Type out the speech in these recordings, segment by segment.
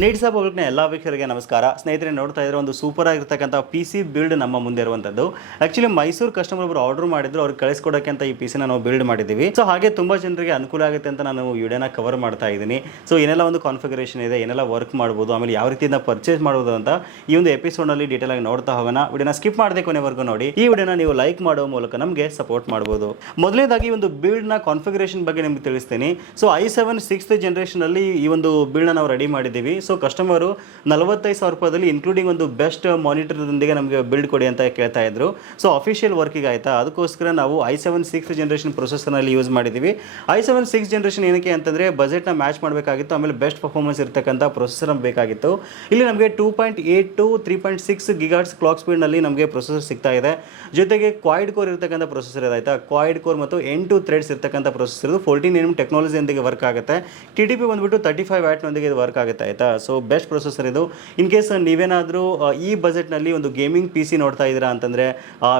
Needs ಪಬ್ಲಿಕ್ನ ಎಲ್ಲ ವೀಕ್ಷಕರಿಗೆ ನಮಸ್ಕಾರ. ಸ್ನೇಹಿತರೆ, ನೋಡ್ತಾ ಇದ್ರೆ ಒಂದು ಸೂಪರ್ ಆಗಿರ್ತಕ್ಕಂಥ ಪಿ ಸಿ ಬಿಲ್ಡ್ ನಮ್ಮ ಮುಂದೆ ಇರುವಂಥದ್ದು ಆಕ್ಚುಲಿ ಮೈಸೂರು ಕಸ್ಟಮರ್ ಒಬ್ರು ಆರ್ಡರ್ ಮಾಡಿದ್ರು, ಅವ್ರಿಗೆ ಕಳಿಸ್ಕೊಡೋಕೆ ಅಂತ ಈ ಪಿ ಸಿನ ನಾವು ಬಿಲ್ಡ್ ಮಾಡಿದ್ದೀವಿ. ಸೊ ಹಾಗೆ ತುಂಬ ಜನರಿಗೆ ಅನುಕೂಲ ಆಗುತ್ತೆ ಅಂತ ನಾನು ವಿಡಿಯೋನ ಕವರ್ ಮಾಡ್ತಾ ಇದ್ದೀನಿ. ಸೊ ಏನೆಲ್ಲ ಒಂದು ಕಾನ್ಫಿಗರೇಷನ್ ಇದೆ, ಏನೆಲ್ಲ ವರ್ಕ್ ಮಾಡ್ಬೋದು, ಆಮೇಲೆ ಯಾವ ರೀತಿಯಿಂದ ಪರ್ಚೇಸ್ ಮಾಡ್ಬೋದು ಅಂತ ಈ ಒಂದು ಎಪಿಸೋಡ್ನಲ್ಲಿ ಡೀಟೇಲ್ ಆಗಿ ನೋಡ್ತಾ ಹೋಗೋಣ. ವಿಡಿಯೋನ ಸ್ಕಿಪ್ ಮಾಡದೆ ಕೊನೆವರೆಗೂ ನೋಡಿ. ಈ ವಿಡಿಯೋನ ನೀವು ಲೈಕ್ ಮಾಡುವ ಮೂಲಕ ನಮಗೆ ಸಪೋರ್ಟ್ ಮಾಡ್ಬೋದು. ಮೊದಲನೇದಾಗಿ ಒಂದು ಬಿಲ್ಡ್ನ ಕಾನ್ಫಿಗರೇಷನ್ ಬಗ್ಗೆ ನಿಮ್ಗೆ ತಿಳಿಸ್ತೀನಿ. ಸೊ ಐ ಸೆವೆನ್ ಸಿಕ್ಸ್ತ್ ಜನರೇಷನಲ್ಲಿ ಈ ಒಂದು ಬಿಲ್ಡ್ನ ನಾವು ರೆಡಿ ಮಾಡಿದ್ದೀವಿ. ಸೊ ಕಸ್ಟಮರು ನಲವತ್ತೈದು ಸಾವಿರ ರೂಪಾಯಿದಲ್ಲಿ ಇನ್ಕ್ಲೂಡಿಂಗ್ ಒಂದು ಬೆಸ್ಟ್ ಮಾನಿಟರ್ದೊಂದಿಗೆ ನಮಗೆ ಬಿಲ್ಡ್ ಕೊಡಿ ಅಂತ ಕೇಳ್ತಾ ಇದ್ರು. ಸೊ ಅಫಿಷಿಯಲ್ ವರ್ಕಿಗೆ ಆಯ್ತಾ? ಅದಕ್ಕೋಸ್ಕರ ನಾವು ಐ ಸೆವೆನ್ ಸಿಕ್ಸ್ ಜನರೇಷನ್ ಪ್ರೊಸೆಸರ್ನಲ್ಲಿ ಯೂಸ್ ಮಾಡಿದ್ದೀವಿ ಐ ಸೆವೆನ್ ಸಿಕ್ಸ್ ಜನರೇಷನ್ ಏನಕ್ಕೆ ಅಂತಂದರೆ ಬಜೆಟ್ನ ಮ್ಯಾಚ್ ಮಾಡಬೇಕಾಗಿತ್ತು, ಆಮೇಲೆ ಬೆಸ್ಟ್ ಪರ್ಫಾರ್ಮೆನ್ಸ್ ಇರ್ತಕ್ಕಂಥ ಪ್ರೊಸೆಸರ್ ಬೇಕಾಗಿತ್ತು. ಇಲ್ಲಿ ನಮಗೆ two point eight to three point six gigahertz clock ಸ್ಪೀಡ್ನಲ್ಲಿ ನಮಗೆ ಪ್ರೊಸೆಸರ್ ಸಿಗ್ತಾ ಇದೆ. ಜೊತೆಗೆ ಕ್ವಾಯ್ಡ್ ಕೋರ್ ಇರ್ತಕ್ಕಂಥ ಪ್ರೊಸೆಸರ್ ಇದೆ, ಆಯ್ತಾ? ಕ್ವಾಯ್ಡ್ ಕೋರ್ ಮತ್ತು ಎಂಟು ಥ್ರೆಡ್ಸ್ ಇರ್ತಕ್ಕಂಥ ಪ್ರೊಸೆಸರ್ ಫೋರ್ಟೀನ್ ಎಂ ಟೆಕ್ನಾಲಜಿಯೊಂದಿಗೆ ವರ್ಕ್ ಆಗುತ್ತೆ. ಟಿ ಟಿ ಪಿ ಬಂದುಬಿಟ್ಟು ತರ್ಟಿ ಫೈವ್ ವ್ಯಾಟ್ನೊಂದಿಗೆ ಇದು ವರ್ಕ್ ಆಗುತ್ತೆ, ಆಯಿತಾ? ಸೊ ಬೆಸ್ಟ್ ಪ್ರೊಸೆಸರ್ ಇದು. ಇನ್ ಕೇಸ್ ನೀವೇನಾದರೂ ಈ ಬಜೆಟ್ನಲ್ಲಿ ಒಂದು ಗೇಮಿಂಗ್ ಪಿ ಸಿ ನೋಡ್ತಾ ಇದ್ದೀರಾ ಅಂತಂದರೆ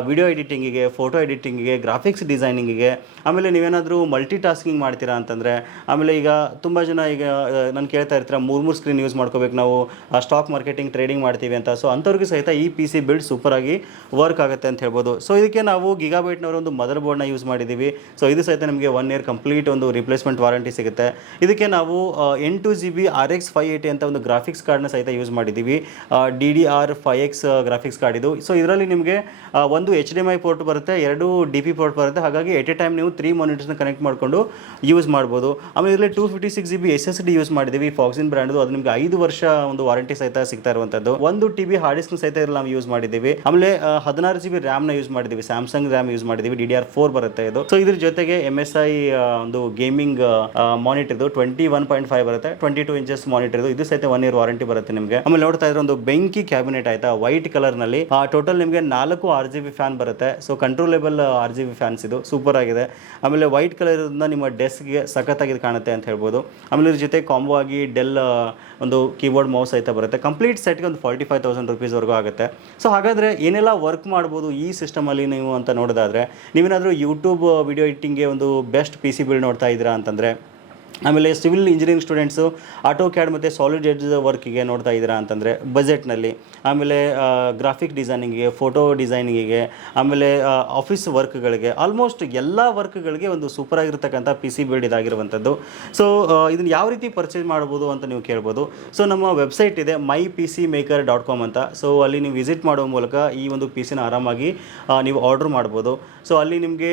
ವಿಡಿಯೋ ಎಡಿಟಿಂಗಿಗೆ ಫೋಟೋ ಎಡಿಟಿಂಗಿಗೆ ಗ್ರಾಫಿಕ್ಸ್ ಡಿಸೈನಿಂಗಿಗೆ ಆಮೇಲೆ ನೀವೇನಾದರೂ ಮಲ್ಟಿ ಟಾಸ್ಕಿಂಗ್ ಮಾಡ್ತೀರಾ ಅಂತಂದರೆ, ಆಮೇಲೆ ಈಗ ತುಂಬ ಜನ ಈಗ ನಾನು ಕೇಳ್ತಾ ಇರ್ತೀರ, ಮೂರು ಮೂರು ಸ್ಕ್ರೀನ್ ಯೂಸ್ ಮಾಡ್ಕೋಬೇಕು ನಾವು ಸ್ಟಾಕ್ ಮಾರ್ಕೆಟಿಂಗ್ ಟ್ರೇಡಿಂಗ್ ಮಾಡ್ತೀವಿ ಅಂತ. ಸೊ ಅಂಥವ್ರಿಗೆ ಸಹಿತ ಈ ಪಿ ಸಿ ಬಿಲ್ಡ್ ಸೂಪರಾಗಿ ವರ್ಕ್ ಆಗುತ್ತೆ ಅಂತ ಹೇಳ್ಬೋದು. ಸೊ ಇದಕ್ಕೆ ನಾವು ಗಿಗಾಬೈಟ್ನವರ ಒಂದು ಮದರ್ ಬೋರ್ಡ್ನ ಯೂಸ್ ಮಾಡಿದ್ದೀವಿ ಸೊ ಇದು ಸಹಿತ ನಿಮಗೆ ಒನ್ ಇಯರ್ ಕಂಪ್ಲೀಟ್ ಒಂದು ರಿಪ್ಲೇಸ್ಮೆಂಟ್ ವಾರಂಟಿ ಸಿಗುತ್ತೆ. ಇದಕ್ಕೆ ನಾವು ಎಂಟು G B R X five eighty ಅಂತ ಒಂದು ಗ್ರಾಫಿಕ್ಸ್ ಕಾರ್ಡ್ನ ಸಹಿತ ಯೂಸ್ ಮಾಡಿದ್ದೀವಿ. D D R five X graphics card ಇದು. ಸೊ ಇದರಲ್ಲಿ ನಿಮಗೆ ಒಂದು H D M I port ಬರುತ್ತೆ, ಎರಡು ಡಿ ಪಿ ಪೋರ್ಟ್ ಬರುತ್ತೆ. ಹಾಗಾಗಿ ಎಟ್ ಎ ಟೈಮ್ ನೀವು ತ್ರೀ ಮಾನಿಟರ್ಸ್ನ ಕನೆಕ್ಟ್ ಮಾಡಿಕೊಂಡು ಯೂಸ್ ಮಾಡ್ಬೋದು. ಆಮೇಲೆ ಇದರಲ್ಲಿ two fifty six G B S S D use ಮಾಡಿದ್ದೀವಿ. ಫಾಕ್ಸಿನ್ ಬ್ರ್ಯಾಂಡ್ದು ಅದು ನಿಮಗೆ ಐದು ವರ್ಷ ಒಂದು ವಾರಂಟಿ ಸಹಿತ ಸಿಗ್ತಾ ಇರುವಂಥದ್ದು ಒಂದು ಟಿ ಬಿ ಹಾರ್ಡ್ ಡಿಸ್ಕ್ ಸಹಿತ ಇದರಲ್ಲಿ ನಾವು ಯೂಸ್ ಮಾಡಿದ್ದೀವಿ. ಆಮೇಲೆ ಹದಿನಾರು ಜಿ ಬಿ ರ್ಯಾಮ್ನ ಯೂಸ್ ಮಾಡಿದ್ದೀವಿ. ಸ್ಯಾಮ್ಸಂಗ್ ರ್ಯಾಮ್ ಯೂಸ್ ಮಾಡಿದ್ದೀವಿ. ಡಿ ಡಿ ಆರ್ ಫೋರ್ ಬರುತ್ತೆ ಇದು. ಸೊ ಇದ್ರ ಜೊತೆಗೆ ಎಂ ಎಸ್ ಐ ಒಂದು ಗೇಮಿಂಗ್ ಮಾನಿಟರ್ ಇದು. ಟ್ವೆಂಟಿ ಒನ್ ಪಾಯಿಂಟ್ ಫೈವ್ ಬರುತ್ತೆ. ಟ್ವೆಂಟಿ ಟೂ ಇಂಚಸ್ ಮಾನಿಟರ್ ಇದು ಸಹಿತ ಒನ್ ಇಯರ್ ವಾರಂಟಿ ಬರುತ್ತೆ ನಿಮಗೆ. ಆಮೇಲೆ ನೋಡ್ತಾ ಇದ್ರೆ ಒಂದು ಬೆಂಕಿ ಕ್ಯಾಬಿನೆಟ್ ಆಯ್ತಾ ವೈಟ್ ಕಲರ್ನಲ್ಲಿ. ಟೋಟಲ್ ನಿಮಗೆ ನಾಲ್ಕು ಆರ್ ಜಿ ಬಿ ಫ್ಯಾನ್ ಬರುತ್ತೆ. So controllable R G B fans ಇದು. ಸೂಪರ್ ಆಗಿದೆ. ಆಮೇಲೆ ವೈಟ್ ಕಲರ್ ನಿಮ್ಮ ಡೆಸ್ಕ್ಗೆ ಸಖತ್ತಾಗಿ ಕಾಣುತ್ತೆ ಅಂತ ಹೇಳ್ಬೋದು. ಆಮೇಲೆ ಇದ್ರ ಜೊತೆ ಕಾಂಬೋ ಆಗಿ ಡೆಲ್ ಒಂದು ಕೀಬೋರ್ಡ್ ಮೌಸ್ ಐತೆ ಬರುತ್ತೆ. ಕಂಪ್ಲೀಟ್ ಸೆಟ್ಗೆ ಒಂದು ಫಾರ್ಟಿ ಫೈವ್ ತೌಸಂಡ್ ರುಪೀಸ್ವರೆಗೂ ಆಗುತ್ತೆ. ಸೊ ಹಾಗಾದರೆ ಏನೆಲ್ಲ ವರ್ಕ್ ಮಾಡ್ಬೋದು ಈ ಸಿಸ್ಟಮಲ್ಲಿ ನೀವು ಅಂತ ನೋಡೋದಾದ್ರೆ, ನೀವೇನಾದರೂ ಯೂಟ್ಯೂಬ್ ವಿಡಿಯೋ ಎಡಿಟಿಂಗ್ಗೆ ಒಂದು ಬೆಸ್ಟ್ ಪಿ ಸಿ ಬಿಲ್ಡ್ ನೋಡ್ತಾ ಇದ್ದೀರಾ ಅಂತಂದರೆ ಆಮೇಲೆ civil engineering students, AutoCAD ಮತ್ತು ಸಾಲಿಡ್ ಎಡ್ಜ್ ವರ್ಕಿಗೆ ನೋಡ್ತಾ ಇದ್ದೀರಾ ಅಂತಂದರೆ ಬಜೆಟ್ನಲ್ಲಿ. ಆಮೇಲೆ ಗ್ರಾಫಿಕ್ ಡಿಸೈನಿಂಗಿಗೆ, ಫೋಟೋ ಡಿಸೈನಿಂಗಿಗೆ, ಆಮೇಲೆ ಆಫೀಸ್ ವರ್ಕ್ಗಳಿಗೆ, ಆಲ್ಮೋಸ್ಟ್ ಎಲ್ಲ ವರ್ಕ್ಗಳಿಗೆ ಒಂದು ಸೂಪರ್ ಆಗಿರ್ತಕ್ಕಂಥ ಪಿ ಸಿ ಬಿಲ್ಡ್ ಇದಾಗಿರುವಂಥದ್ದು. ಸೊ ಇದನ್ನು ಯಾವ ರೀತಿ ಪರ್ಚೇಸ್ ಮಾಡ್ಬೋದು ಅಂತ ನೀವು ಕೇಳ್ಬೋದು. ಸೊ ನಮ್ಮ ವೆಬ್ಸೈಟ್ ಇದೆ my P C maker dot com ಅಂತ. ಸೊ ಅಲ್ಲಿ ನೀವು ವಿಸಿಟ್ ಮಾಡುವ ಮೂಲಕ ಈ ಒಂದು ಪಿ ಸಿನ ಆರಾಮಾಗಿ ನೀವು ಆರ್ಡ್ರ್ ಮಾಡ್ಬೋದು. ಸೊ ಅಲ್ಲಿ ನಿಮಗೆ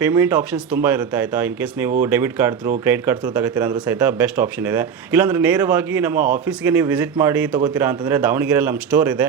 ಪೇಮೆಂಟ್ ಆಪ್ಷನ್ಸ್ ತುಂಬ ಇರುತ್ತೆ ಆಯಿತಾ? ಇನ್ ಕೇಸ್ ನೀವು debit card through, credit card through ತಗೋತೀರಾ ಅಂದರೂ ಸಹಿತ ಬೆಸ್ಟ್ ಆಪ್ಷನ್ ಇದೆ. ಇಲ್ಲಾಂದರೆ ನೇರವಾಗಿ ನಮ್ಮ ಆಫೀಸ್ಗೆ ನೀವು ವಿಸಿಟ್ ಮಾಡಿ ತಗೋತೀರಾ ಅಂತಂದರೆ ದಾವಣಗೆರೆಯಲ್ಲಿ ನಮ್ಮ ಸ್ಟೋರ್ ಇದೆ.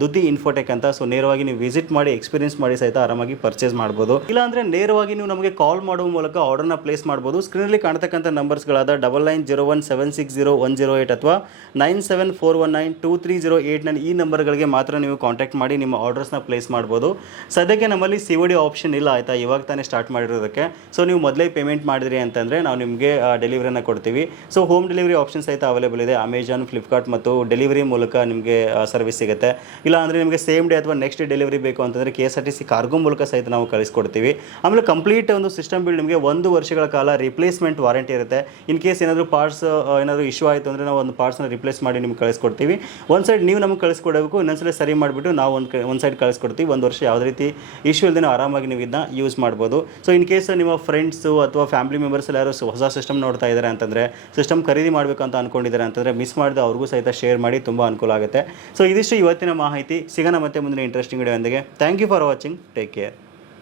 ದುದ್ದಿ ಇನ್ಫೋಟೆಕ್ ಅಂತ. ಸೊ ನೇರವಾಗಿ ನೀವು ವಿಸಿಟ್ ಮಾಡಿ, ಎಕ್ಸ್ಪೀರಿಯನ್ಸ್ ಮಾಡಿ ಸಹಿತ ಆರಾಮಾಗಿ ಪರ್ಚೇಸ್ ಮಾಡ್ಬೋದು. ಇಲ್ಲಾಂದರೆ ನೇರವಾಗಿ ನೀವು ನಮಗೆ ಕಾಲ್ ಮಾಡುವ ಮೂಲಕ ಆರ್ಡರ್ನ ಪ್ಲೇಸ್ ಮಾಡ್ಬೋದು. ಸ್ಕ್ರೀನಲ್ಲಿ ಕಾಣ್ತಕ್ಕಂಥ ನಂಬರ್ಸ್ಗಳಾದ double nine zero one seven six zero one zero eight ಅಥವಾ nine seven four one nine two three zero eight nine ಈ ನಂಬರ್ಗಳಿಗೆ ಮಾತ್ರ ನೀವು ಕಾಂಟ್ಯಾಕ್ಟ್ ಮಾಡಿ ನಿಮ್ಮ ಆರ್ಡರ್ಸ್ನ ಪ್ಲೇಸ್ ಮಾಡ್ಬೋದು. ಸದ್ಯಕ್ಕೆ ನಮ್ಮಲ್ಲಿ ಸಿ ಒ ಡಿ ಆಪ್ಷನ್ ಇಲ್ಲ ಆಯಿತಾ? ಇವಾಗ ತಾನೇ ಸ್ಟಾರ್ಟ್ ಮಾಡಿರೋದಕ್ಕೆ. ಸೊ ನೀವು ಮೊದಲೇ ಪೇಮೆಂಟ್ ಮಾಡಿದ್ರಿ ಅಂತಂದರೆ ನಾವು ನಿಮಗೆ ಡೆಲಿವರಿನ ಕೊಡ್ತೀವಿ. ಸೊ ಹೋಮ್ ಡೆಲಿವರಿ ಆಪ್ಷನ್ ಸಹಿತ ಅವೈಲೇಬಲ್ ಇದೆ. ಅಮೆಜಾನ್ ಫ್ಲಿಪ್ಕಾರ್ಟ್ ಮತ್ತು ಡೆಲಿವರಿ ಮೂಲಕ ನಿಮಗೆ ಸರ್ವಿಸ್ ಸಿಗುತ್ತೆ. ಇಲ್ಲ ಅಂದರೆ ನಿಮಗೆ ಸೇಮ್ ಡೇ ಅಥವಾ ನೆಕ್ಸ್ಟ್ ಡೇ ಡೆಲಿವರಿ ಬೇಕು ಅಂತಂದರೆ K S R T C cargo ಮೂಲಕ ಸಹಿತ ನಾವು ಕಳಿಸ್ಕೊಡ್ತೀವಿ. ಆಮೇಲೆ ಕಂಪ್ಲೀಟ್ ಒಂದು ಸಿಸ್ಟಮ್ ಬಿಲ್ ನಿಮಗೆ ಒಂದು ವರ್ಷಗಳ ಕಾಲ ರಿಪ್ಲೇಸ್ಮೆಂಟ್ ವಾರಂಟಿ ಇರುತ್ತೆ. ಇನ್ ಕೇಸ್ ಏನಾದರೂ ಪಾರ್ಟ್ಸ್ ಏನಾದರೂ ಇಶ್ಯೂ ಆಯಿತು ಅಂದರೆ ನಾವು ಒಂದು ಪಾರ್ಟ್ಸ್ನ ರಿಪ್ಲೇಸ್ ಮಾಡಿ ನಿಮ್ಗೆ ಕಳಿಸ್ಕೊಡ್ತೀವಿ. ಒಂದು ಸೈಡ್ ನೀವು ನಮಗೆ ಕಳಿಸ್ಕೊಡಬೇಕು ಇನ್ನೊಂದ್ಸಲ ಸರಿ ಮಾಡಿಬಿಟ್ಟು ನಾವು ಒಂದು ಒಂದು ಸೈಡ್ ಕಳಿಸ್ಕೊಡ್ತೀವಿ. ಒಂದು ವರ್ಷ ಯಾವುದೇ ರೀತಿ ಇಶ್ಯೂ ಇಲ್ಲದೆ ಆರಾಮಾಗಿ ನೀವು ಇದನ್ನ ಯೂಸ್ ಮಾಡ್ಬೋದು. ಸೊ ಇನ್ ಕೇಸ್ ನಿಮ್ಮ ಫ್ರೆಂಡ್ಸು ಅಥವಾ ಫ್ಯಾಮಿಲಿ ಮೆಂಬರ್ಸ್ ಎಲ್ಲ ಯಾರು ಹೊಸ ಸಿಸ್ಟಮ್ ನೋಡ್ತಾ ಇದ್ದಾರೆ ಅಂತಂದರೆ, ಸಿಸ್ಟಮ್ ಖರೀದಿ ಮಾಡಬೇಕು ಅಂತ ಅನ್ಕೊಂಡಿದ್ದಾರೆ ಅಂತಂದರೆ ಮಿಸ್ ಮಾಡಿದ ಅವ್ರಿಗೂ ಸಹಿತ ಶೇರ್ ಮಾಡಿ ತುಂಬ ಅನುಕೂಲ ಆಗುತ್ತೆ. ಸೊ ಇದಿಷ್ಟು ಇವತ್ತಿನ ಮಾಹಿತಿ. ಸಿಗೋಣ ಮತ್ತೆ ಮುಂದಿನ ಇಂಟ್ರೆಸ್ಟಿಂಗ್ ವಿಡಿಯೋ ಒಂದಿಗೆ. Thank you for watching take care